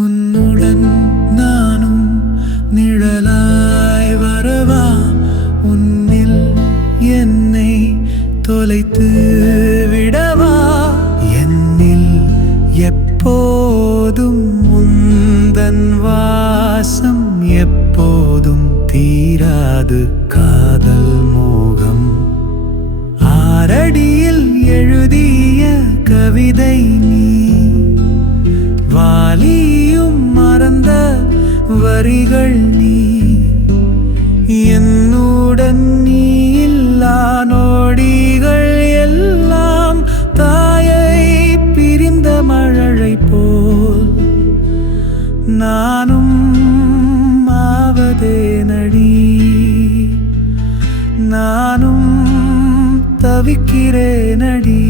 உன்னுடன் நானும் நிழலாய் வரவா, உன்னில் என்னை தொலைத்து விடவா, என்னில் எப்போதும் முந்தன் வாசம், எப்போதும் தீராது காதல் மோகம். ஆரடியில் எழுதிய கவிதை நீ, வாலியும் மறந்த வரிகள் நீ, என்னுடன் நீ இல்லா நொடிகள் எல்லாம் தாயை பிரிந்த மழலை போல் நானும் ஆவதே நடி, நானும் தவிக்கிறேனடி.